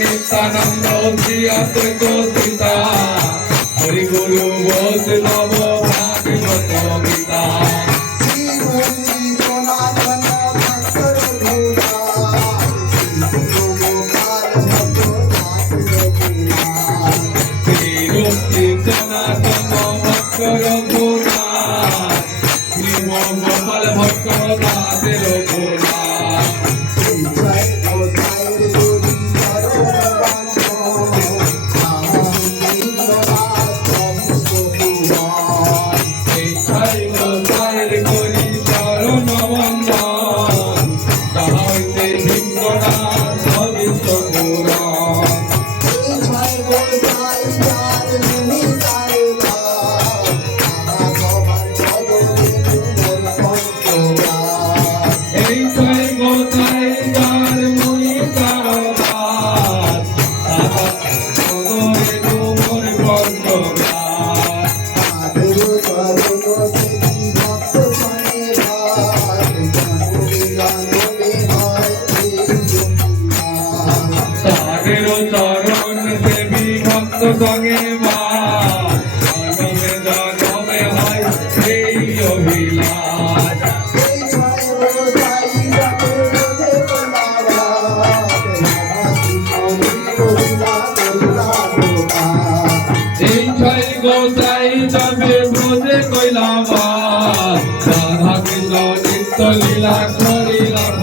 নিত্যানন্দ শ্রী অদ্বৈত সীতা হরি গুরু বৈষ্ণব ভাগবত গীতা শ্রী সনাতন ভক্ত রঘুনাথ শ্রী গোপাল ভক্ত দাসের রঘুনাথ সঙ্গে মানবে জনমে হয় এই অভিলাষ এই ছয় গোসাই যাবে ব্রজে কইলাম রাধা কৃষ্ণ নিত্য লীলা করিলাম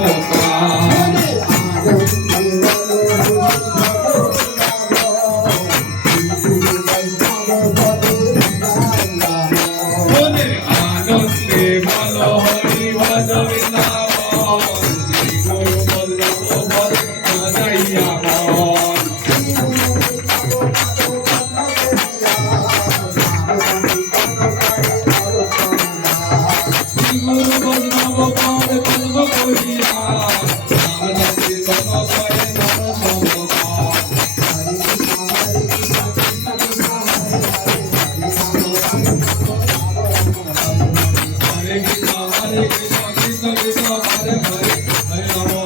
Krishna Krishna Hare Hare Hare Rama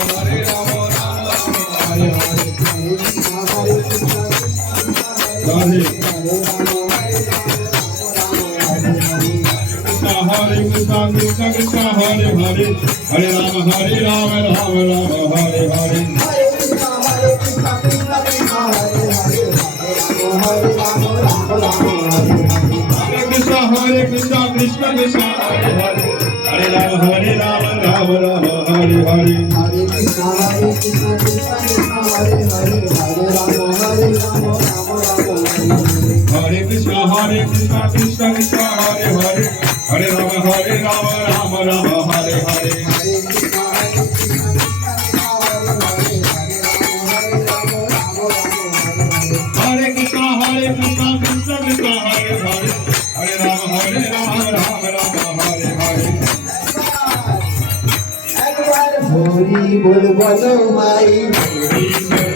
Hare Rama Rama Rama Hare Hare Hare Krishna Krishna Krishna Hare Hare Hare Rama Hare Rama Rama Rama Hare Hare Hare Krishna Krishna Krishna Hare Hare Hare Rama Hare Rama Rama Rama Hare Krishna Krishna Krishna Hare Hare Hare Rama Hare Rama Rama Rama Hare Hare Hare Krishna Krishna Krishna Hare Hare Hare Rama Hare Rama Rama Rama Hare Hare Hori bol bolo mai Hori bol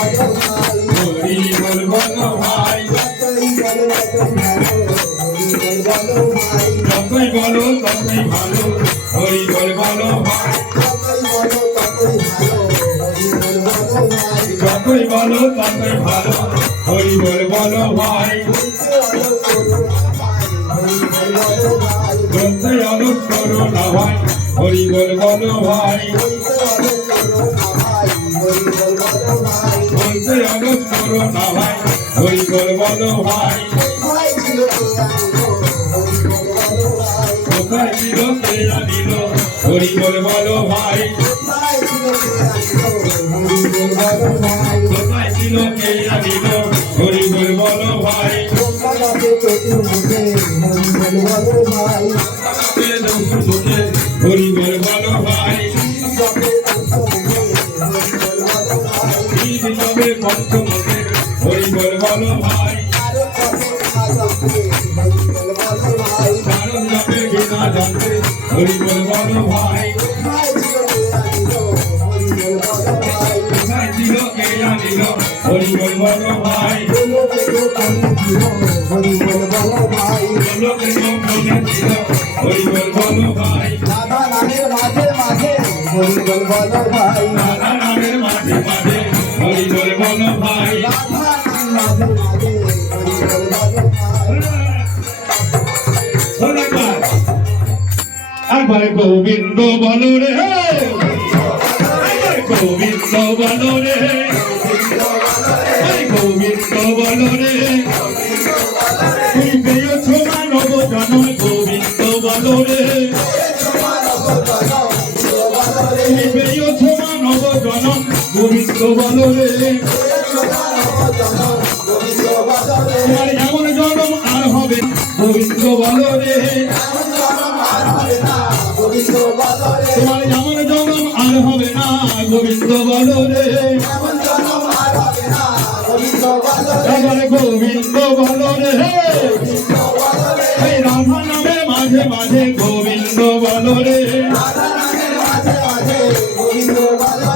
bolo mai Hori bol bolo mai Hori bolo ততই ভালো হরি বল বলো ভাই যতই বলো ততই ভালো হরি বল বলো ভাই যতই অলস করো না ভাই হরি বল বলো ভাই যতই অলস করো না ভাই হরি বল বলো ভাই কোথায় দিল কে জানিল হরি বল বলো ভাই কোথায় ছিল কে জানিল হরি বল বলো ভাই হরি বল বলো ভাই যাবে পঞ্চমুখে হরি বল বলো ভাই কারণ যাবে বিনা জানতে হরি বল বলো ভাই কোথায় ছিল কে জানিল হরি বল বলো ভাই লোকে সম্পর্কে ছিল হরি বল বলো ভাই রাধা নামের মাঝে মাঝে হরি বল বলো ভাই রাধা নামের মাঝে মাঝে হরি বল বলো ভাই রাধা নামের মাঝে মাঝে হরি বল বলো ভাই একবারে গোবিন্দ বলো রে গোবিন্দ বলো রে গোবিন্দ বলো রে তুমি পেয়েছ মানব জনম গোবিন্দ বলো রে তুমি পেয়েছ মানব জনম গোবিন্দ বলো রে তোমার এমন জনম আর হবে গোবিন্দ বলো রে তোমার এমন জনম আর হবে না গোবিন্দ বলো রে এবারে গোবিন্দ বলো রে এই রাধা নামে মাঝে মাঝে গোবিন্দ বলো রে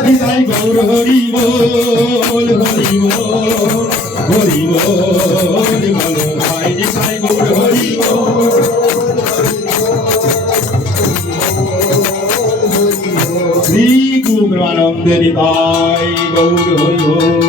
নিতাই গৌর হরি বল হরি বল হরি বল বলো ভাই নিতাই গৌর হরি বল শ্রী গুরু আনন্দে নিতাই গৌর হরি বল